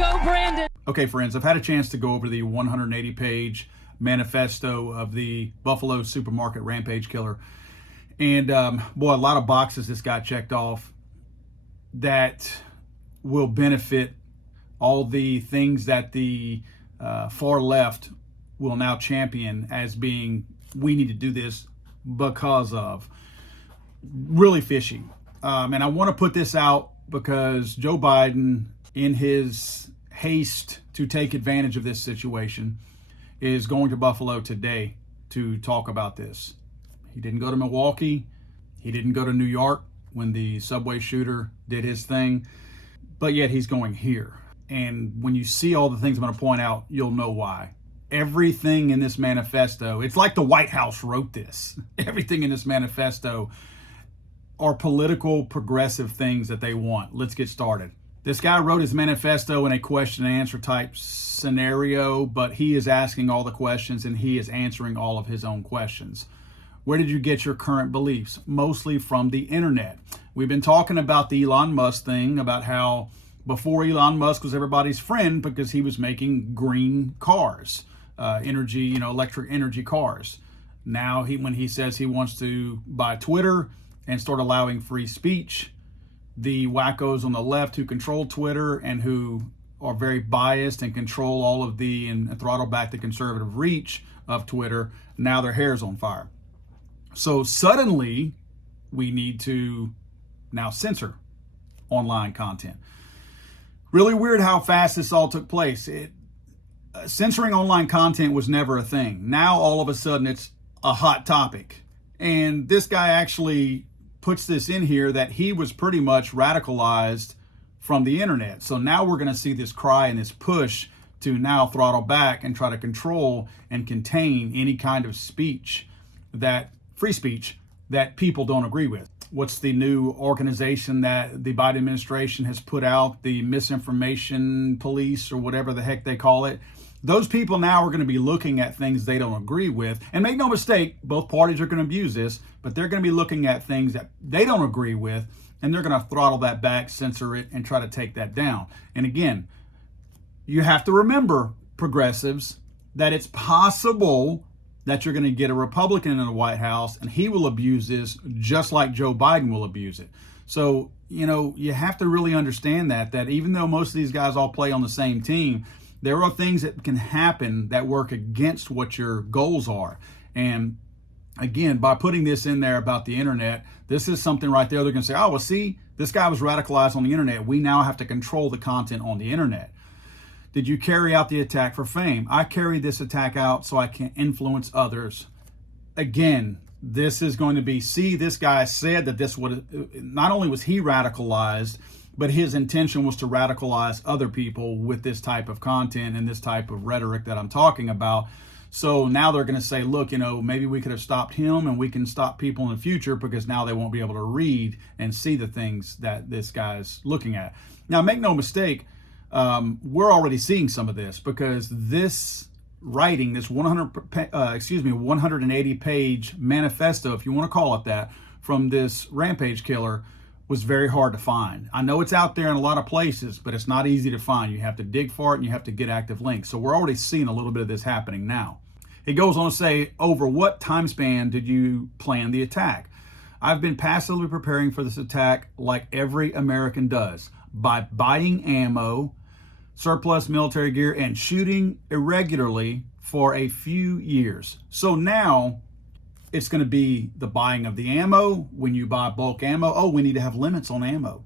Go, Brandon. Okay, friends, I've had a chance to go over the 180-page manifesto of the Buffalo supermarket rampage killer. And boy, a lot of boxes this guy checked off that will benefit all the things that the far left will now champion as being, we need to do this because of. Really fishy. And I want to put this out because Joe Biden, in his haste to take advantage of this situation, is going to Buffalo today to talk about this. He didn't go to Milwaukee. He didn't go to New York when the subway shooter did his thing, but yet he's going here. And when you see all the things I'm going to point out, you'll know why. Everything in this manifesto, it's like the White House wrote this. Everything in this manifesto are political progressive things that they want. Let's get started. This guy wrote his manifesto in a question and answer type scenario, but he is asking all the questions and he is answering all of his own questions. Where did you get your current beliefs? Mostly from the internet. We've been talking about the Elon Musk thing, about how before Elon Musk was everybody's friend because he was making green cars, electric energy cars. Now when he says he wants to buy Twitter and start allowing free speech, the wackos on the left who control Twitter and who are very biased and control all of and throttle back the conservative reach of Twitter, now their hair's on fire. So suddenly we need to now censor online content. Really weird how fast this all took place. Censoring online content was never a thing. Now all of a sudden it's a hot topic. And this guy actually puts this in here that he was pretty much radicalized from the internet. So now we're going to see this cry and this push to now throttle back and try to control and contain any kind of speech, that free speech, that people don't agree with. What's the new organization that the Biden administration has put out, the misinformation police or whatever the heck they call it? Those people now are going to be looking at things they don't agree with. And make no mistake, both parties are going to abuse this, but they're going to be looking at things that they don't agree with, and they're going to throttle that back, censor it, and try to take that down. And again, you have to remember, progressives, that it's possible that you're going to get a Republican in the White House, and he will abuse this just like Joe Biden will abuse it. So, you have to really understand that even though most of these guys all play on the same team, there are things that can happen that work against what your goals are. And again, by putting this in there about the internet, this is something right there. They're going to say, oh, well, see, this guy was radicalized on the internet. We now have to control the content on the internet. Did you carry out the attack for fame? I carried this attack out so I can influence others. Again, this is going to be, see, this guy said that this would, not only was he radicalized, but his intention was to radicalize other people with this type of content and this type of rhetoric that I'm talking about. So now they're going to say, look, maybe we could have stopped him and we can stop people in the future because now they won't be able to read and see the things that this guy's looking at. Now, make no mistake, we're already seeing some of this because this writing, this 180-page manifesto, if you want to call it that, from this rampage killer was very hard to find. I know it's out there in a lot of places, but it's not easy to find. You have to dig for it and you have to get active links. So we're already seeing a little bit of this happening now. He goes on to say, over what time span did you plan the attack? I've been passively preparing for this attack like every American does, by buying ammo, surplus military gear, and shooting irregularly for a few years. So now it's going to be the buying of the ammo. When you buy bulk ammo, oh, we need to have limits on ammo.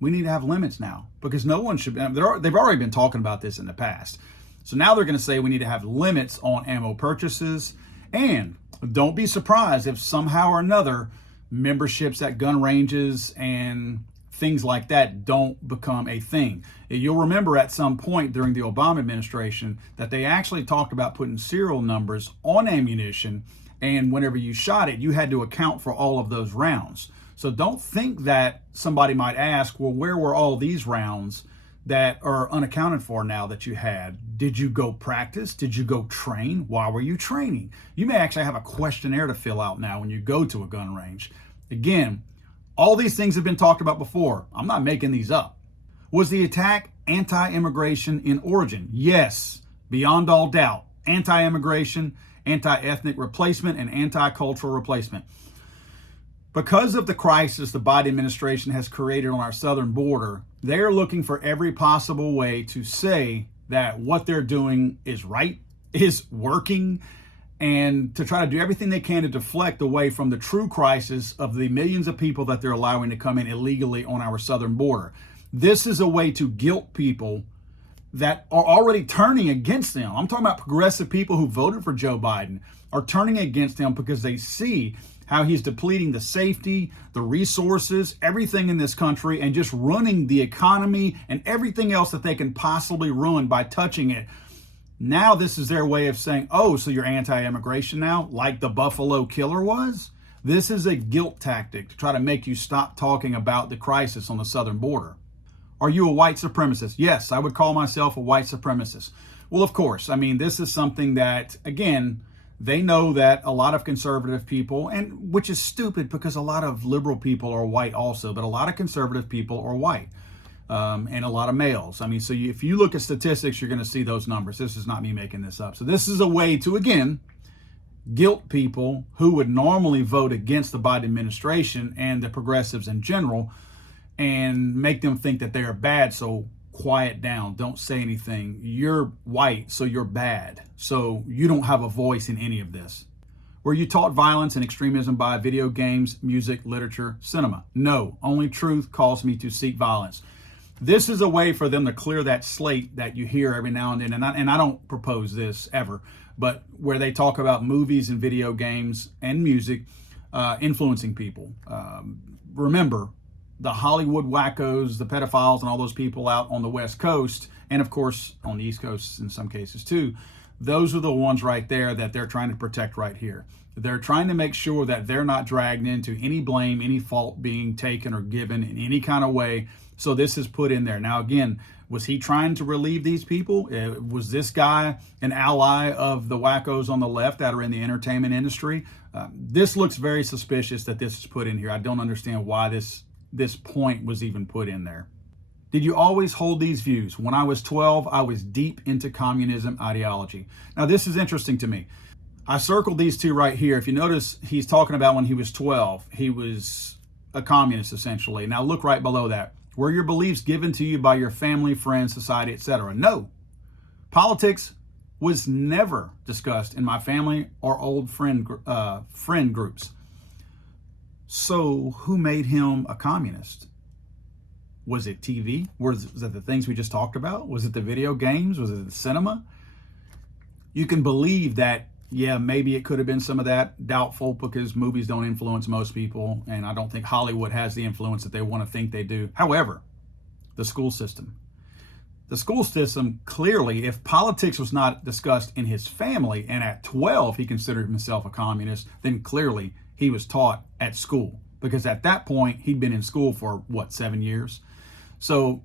We need to have limits now because no one should. They've already been talking about this in the past. So now they're going to say we need to have limits on ammo purchases. And don't be surprised if somehow or another memberships at gun ranges and things like that don't become a thing. You'll remember at some point during the Obama administration that they actually talked about putting serial numbers on ammunition, and whenever you shot it, you had to account for all of those rounds. So don't think that somebody might ask, well, where were all these rounds that are unaccounted for now that you had? Did you go practice? Did you go train? Why were you training? You may actually have a questionnaire to fill out now when you go to a gun range. Again, all these things have been talked about before. I'm not making these up. Was the attack anti-immigration in origin. Yes, beyond all doubt. Anti-immigration, anti-ethnic replacement, and anti-cultural replacement. Because of the crisis the Biden administration has created on our southern border, they are looking for every possible way to say that what they're doing is right, is working, and to try to do everything they can to deflect away from the true crisis of the millions of people that they're allowing to come in illegally on our southern border. This is a way to guilt people that are already turning against them. I'm talking about progressive people who voted for Joe Biden are turning against him because they see how he's depleting the safety, the resources, everything in this country, and just ruining the economy and everything else that they can possibly ruin by touching it. Now this is their way of saying, oh, so you're anti-immigration now, like the Buffalo killer was? This is a guilt tactic to try to make you stop talking about the crisis on the southern border. Are you a white supremacist? Yes, I would call myself a white supremacist. Well, of course. I mean, this is something that, again, they know that a lot of conservative people, and which is stupid because a lot of liberal people are white also, but a lot of conservative people are white, and a lot of males. I mean, so if you look at statistics, you're going to see those numbers. This is not me making this up. So this is a way to, again, guilt people who would normally vote against the Biden administration and the progressives in general, and make them think that they are bad. So quiet down, don't say anything. You're white, so you're bad. So you don't have a voice in any of this. Were you taught violence and extremism by video games, music, literature, cinema? No, only truth calls me to seek violence. This is a way for them to clear that slate that you hear every now and then. And I don't propose this ever, but where they talk about movies and video games and music influencing people. Remember, the Hollywood wackos, the pedophiles, and all those people out on the West Coast, and of course on the East Coast in some cases too, those are the ones right there that they're trying to protect right here. They're trying to make sure that they're not dragged into any blame, any fault being taken or given in any kind of way. So this is put in there. Now, again, was he trying to relieve these people? Was this guy an ally of the wackos on the left that are in the entertainment industry? This looks very suspicious that this is put in here. I don't understand why this point was even put in there. Did you always hold these views? When I was 12, I was deep into communism ideology. Now, this is interesting to me. I circled these two right here. If you notice, he's talking about when he was 12, he was a communist essentially. Now look right below that. Were your beliefs given to you by your family, friends, society, etc.? No. Politics was never discussed in my family or old friend groups. So who made him a communist? Was it TV? Was it the things we just talked about? Was it the video games? Was it the cinema? You can believe that, yeah, maybe it could have been some of that. Doubtful, because movies don't influence most people, and I don't think Hollywood has the influence that they want to think they do. However, the school system. The school system, clearly, if politics was not discussed in his family, and at 12 he considered himself a communist, then clearly he was taught at school. Because at that point, he'd been in school for, 7 years? So,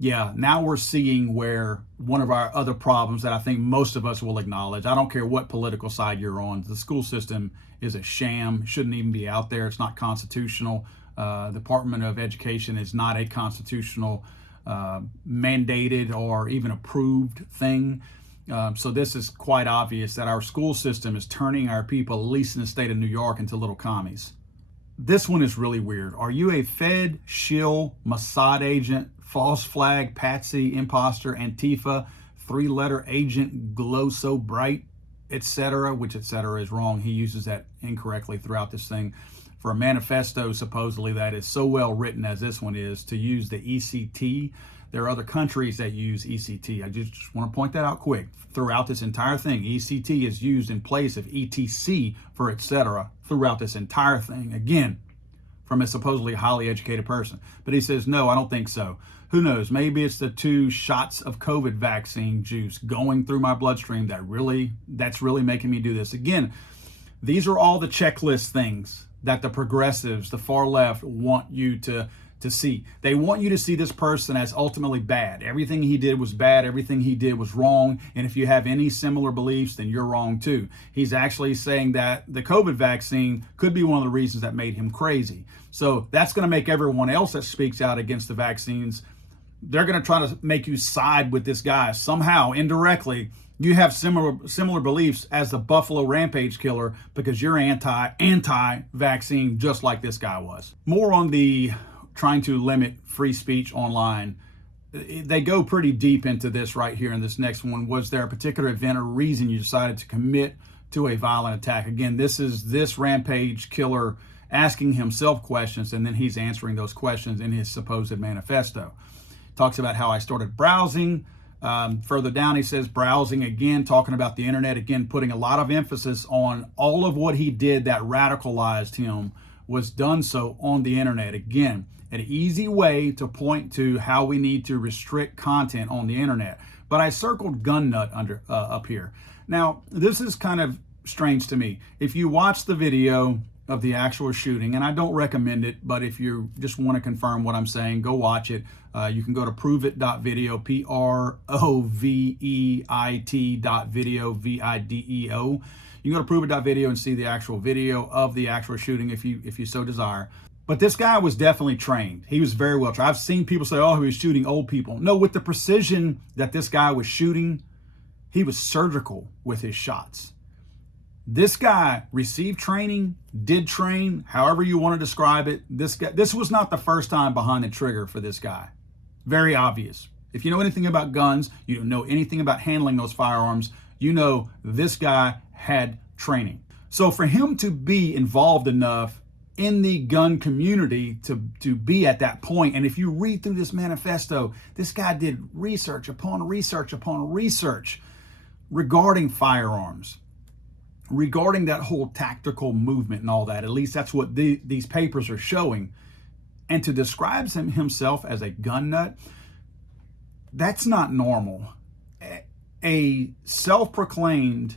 yeah, now we're seeing where one of our other problems that I think most of us will acknowledge, I don't care what political side you're on, the school system is a sham, shouldn't even be out there, it's not constitutional. The Department of Education is not a constitutional mandated or even approved thing. So this is quite obvious that our school system is turning our people, at least in the state of New York, into little commies. This one is really weird. Are you a Fed, shill, Mossad agent, false flag, patsy, imposter, Antifa, three-letter agent, glow so bright, etc., which etc. is wrong. He uses that incorrectly throughout this thing. For a manifesto, supposedly, that is so well written as this one is, to use the ECT. There are other countries that use ECT. I just want to point that out quick. Throughout this entire thing, ECT is used in place of ETC for etc. throughout this entire thing. Again, from a supposedly highly educated person. But he says, no, I don't think so. Who knows? Maybe it's the 2 shots of COVID vaccine juice going through my bloodstream that's really making me do this. Again, these are all the checklist things that the progressives, the far left, want you to see. They want you to see this person as ultimately bad. Everything he did was bad. Everything he did was wrong. And if you have any similar beliefs, then you're wrong too. He's actually saying that the COVID vaccine could be one of the reasons that made him crazy. So that's going to make everyone else that speaks out against the vaccines they're going to try to make you side with this guy somehow, indirectly. You have similar beliefs as the Buffalo Rampage Killer because you're anti-vaccine, just like this guy was. More on the trying to limit free speech online. They go pretty deep into this right here in this next one. Was there a particular event or reason you decided to commit to a violent attack? Again, this is this Rampage Killer asking himself questions, and then he's answering those questions in his supposed manifesto. Talks about how I started browsing. Further down, he says browsing again, talking about the internet again, putting a lot of emphasis on all of what he did that radicalized him was done so on the internet. Again, an easy way to point to how we need to restrict content on the internet. But I circled gun nut up here. Now, this is kind of strange to me. If you watch the video of the actual shooting, and I don't recommend it, but if you just want to confirm what I'm saying, go watch it. You can go to proveit.video, proveit.video, video. You can go to proveit.video and see the actual video of the actual shooting if you so desire. But this guy was definitely trained. He was very well trained. I've seen people say, oh, he was shooting old people. No, with the precision that this guy was shooting, he was surgical with his shots. This guy received training, did train, however you want to describe it. This was not the first time behind the trigger for this guy. Very obvious. If you know anything about guns, you don't know anything about handling those firearms, you know this guy had training. So for him to be involved enough in the gun community to be at that point, and if you read through this manifesto, this guy did research upon research upon research regarding firearms, regarding that whole tactical movement and all that. At least that's what these papers are showing. And to describe himself as a gun nut, that's not normal. A self-proclaimed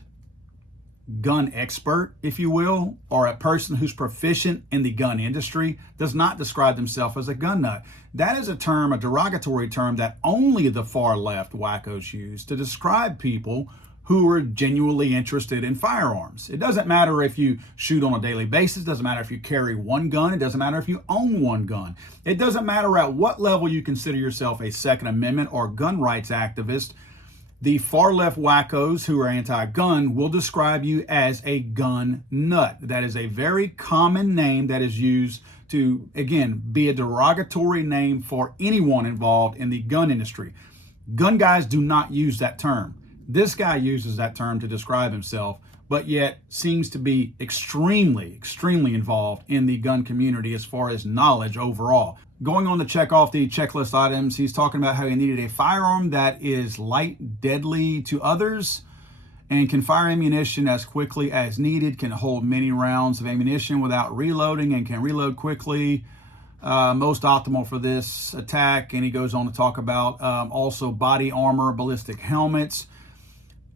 gun expert, if you will, or a person who's proficient in the gun industry does not describe themselves as a gun nut. That is a term, a derogatory term that only the far left wackos use to describe people who are genuinely interested in firearms. It doesn't matter if you shoot on a daily basis. It doesn't matter if you carry one gun. It doesn't matter if you own one gun. It doesn't matter at what level you consider yourself a Second Amendment or gun rights activist. The far left wackos who are anti-gun will describe you as a gun nut. That is a very common name that is used to, again, be a derogatory name for anyone involved in the gun industry. Gun guys do not use that term. This guy uses that term to describe himself, but yet seems to be extremely, extremely involved in the gun community as far as knowledge overall. Going on to check off the checklist items, he's talking about how he needed a firearm that is light, deadly to others, and can fire ammunition as quickly as needed, can hold many rounds of ammunition without reloading, and can reload quickly. Most optimal for this attack. And he goes on to talk about also body armor, ballistic helmets.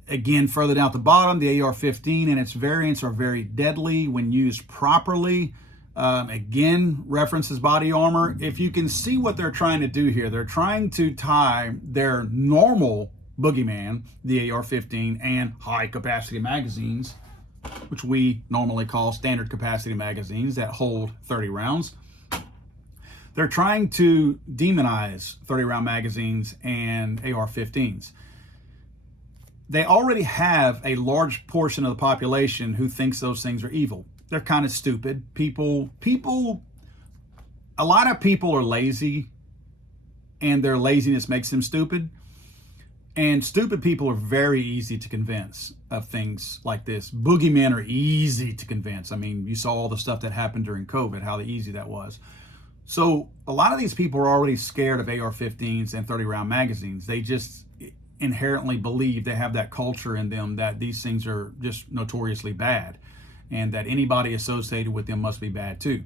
Again, further down at the bottom, the AR-15 and its variants are very deadly when used properly. Again, references body armor. If you can see what they're trying to do here, they're trying to tie their normal boogeyman, the AR-15, and high-capacity magazines, which we normally call standard capacity magazines that hold 30 rounds. They're trying to demonize 30-round magazines and AR-15s. They already have a large portion of the population who thinks those things are evil. They're kind of stupid. A lot of people are lazy, and their laziness makes them stupid. And stupid people are very easy to convince of things like this. Boogeymen are easy to convince. I mean, you saw all the stuff that happened during COVID, how easy that was. So a lot of these people are already scared of AR-15s and 30-round magazines. They just inherently believe they have that culture in them that these things are just notoriously bad, and that anybody associated with them must be bad too.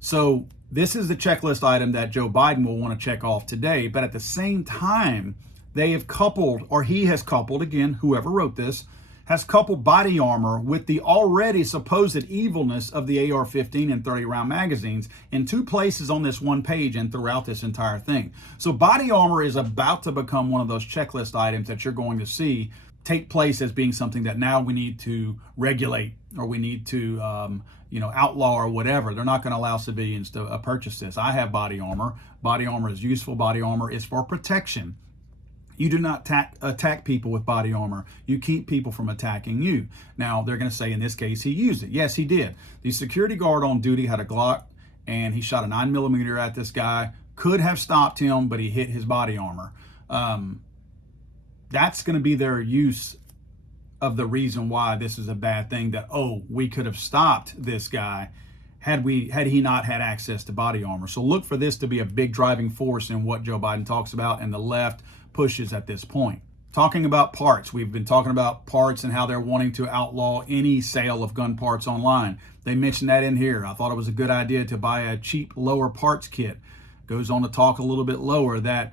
So this is the checklist item that Joe Biden will want to check off today. But at the same time, they have coupled, or he has coupled, again, whoever wrote this, has coupled body armor with the already supposed evilness of the AR-15 and 30-round magazines in two places on this one page and throughout this entire thing. So body armor is about to become one of those checklist items that you're going to see take place as being something that now we need to regulate or we need to, outlaw or whatever. They're not going to allow civilians to purchase this. I have body armor. Body armor is useful. Body armor is for protection. You do not attack people with body armor. You keep people from attacking you. Now, they're going to say in this case he used it. Yes, he did. The security guard on duty had a Glock, and he shot a 9mm at this guy. Could have stopped him, but he hit his body armor. That's going to be their use of the reason why this is a bad thing, that, oh, we could have stopped this guy had he not had access to body armor. So look for this to be a big driving force in what Joe Biden talks about and the left pushes at this point. Talking about parts, we've been talking about parts and how they're wanting to outlaw any sale of gun parts online. They mentioned that in here. I thought it was a good idea to buy a cheap lower parts kit. Goes on to talk a little bit lower that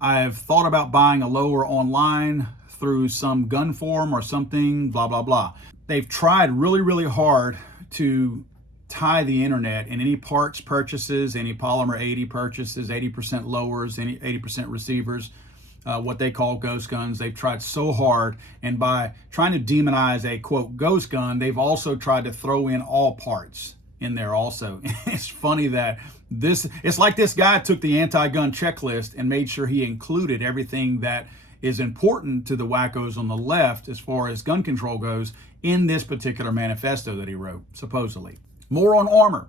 I've thought about buying a lower online through some gun forum or something, blah, blah, blah. They've tried really, really hard to tie the internet in any parts purchases, any polymer 80 purchases, 80% lowers, any 80% receivers, what they call ghost guns. They've tried so hard, and by trying to demonize a quote ghost gun, they've also tried to throw in all parts in there also. It's funny that it's like this guy took the anti-gun checklist and made sure he included everything that is important to the wackos on the left as far as gun control goes in this particular manifesto that he wrote, supposedly. More on armor.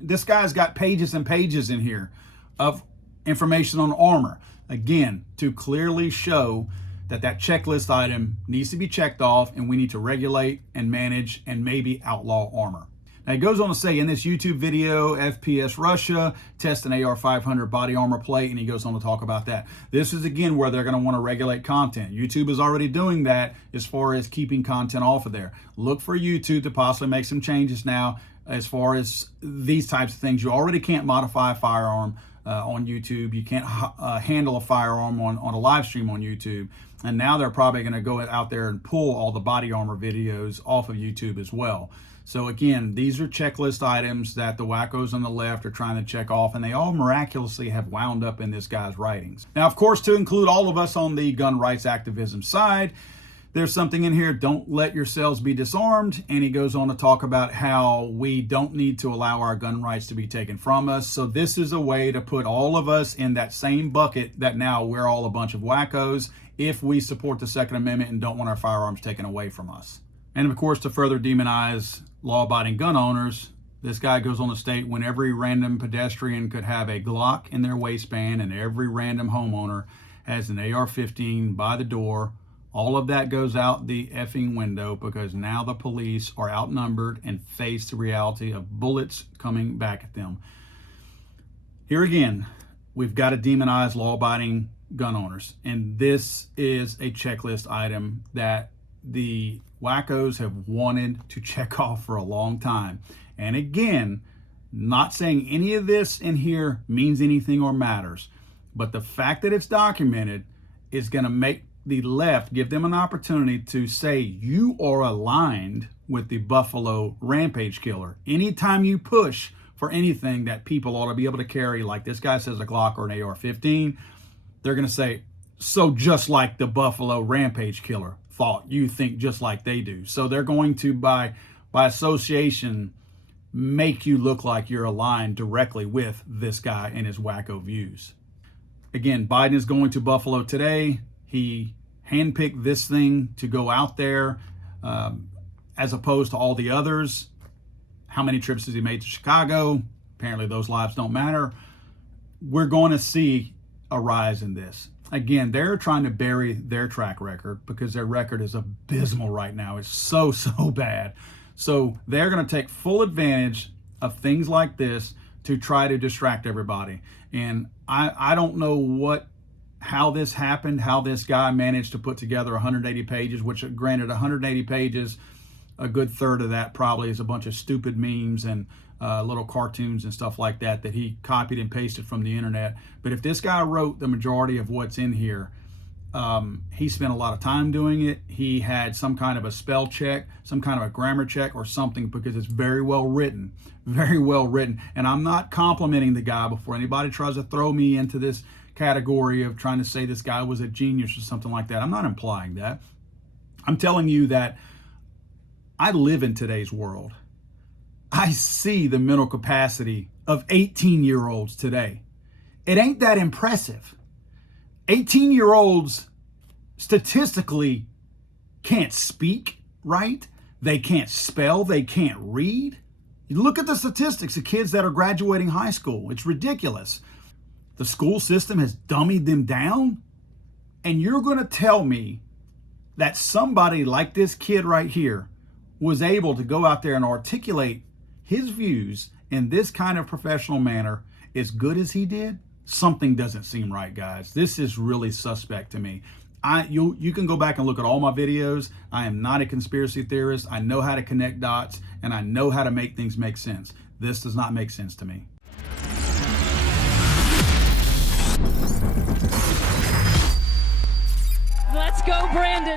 This guy's got pages and pages in here of information on armor. Again, to clearly show that checklist item needs to be checked off, and we need to regulate and manage and maybe outlaw armor. Now, he goes on to say in this YouTube video, FPS Russia, test an AR-500 body armor plate, and he goes on to talk about that. This is, again, where they're going to want to regulate content. YouTube is already doing that as far as keeping content off of there. Look for YouTube to possibly make some changes now as far as these types of things. You already can't modify a firearm on YouTube. You can't handle a firearm on a live stream on YouTube. And now they're probably going to go out there and pull all the body armor videos off of YouTube as well. So again, these are checklist items that the wackos on the left are trying to check off, and they all miraculously have wound up in this guy's writings. Now, of course, to include all of us on the gun rights activism side, there's something in here, don't let yourselves be disarmed. And he goes on to talk about how we don't need to allow our gun rights to be taken from us. So this is a way to put all of us in that same bucket that now we're all a bunch of wackos if we support the Second Amendment and don't want our firearms taken away from us. And of course, to further demonize law-abiding gun owners, this guy goes on to state when every random pedestrian could have a Glock in their waistband and every random homeowner has an AR-15 by the door, all of that goes out the effing window because now the police are outnumbered and face the reality of bullets coming back at them. Here again, we've got to demonize law-abiding gun owners. And this is a checklist item that the wackos have wanted to check off for a long time. And again, not saying any of this in here means anything or matters, but the fact that it's documented is going to make the left, give them an opportunity to say you are aligned with the Buffalo rampage killer. Anytime you push for anything that people ought to be able to carry, like this guy says a Glock or an AR-15, they're going to say, so just like the Buffalo rampage killer thought, you think just like they do. So they're going to, by association, make you look like you're aligned directly with this guy and his wacko views. Again, Biden is going to Buffalo today. He handpicked this thing to go out there as opposed to all the others. How many trips has he made to Chicago? Apparently those lives don't matter. We're going to see a rise in this. Again, they're trying to bury their track record because their record is abysmal right now. It's so bad. So they're going to take full advantage of things like this to try to distract everybody. And I don't know how this happened, how this guy managed to put together 180 pages, which granted 180 pages, a good third of that probably is a bunch of stupid memes and little cartoons and stuff like that he copied and pasted from the internet. But if this guy wrote the majority of what's in here, he spent a lot of time doing it. He had some kind of a spell check, some kind of a grammar check or something, because it's very well written, very well written. And I'm not complimenting the guy before anybody tries to throw me into this category of trying to say this guy was a genius or something like that. I'm not implying that. I'm telling you that I live in today's world. I see the mental capacity of 18-year-olds today. It ain't that impressive. 18-year-olds statistically can't speak right. They can't spell. They can't read. You look at the statistics of kids that are graduating high school. It's ridiculous. The school system has dummied them down. And you're going to tell me that somebody like this kid right here was able to go out there and articulate his views in this kind of professional manner as good as he did? Something doesn't seem right, guys. This is really suspect to me. You can go back and look at all my videos. I am not a conspiracy theorist. I know how to connect dots, and I know how to make things make sense. This does not make sense to me. Let's go, Brandon.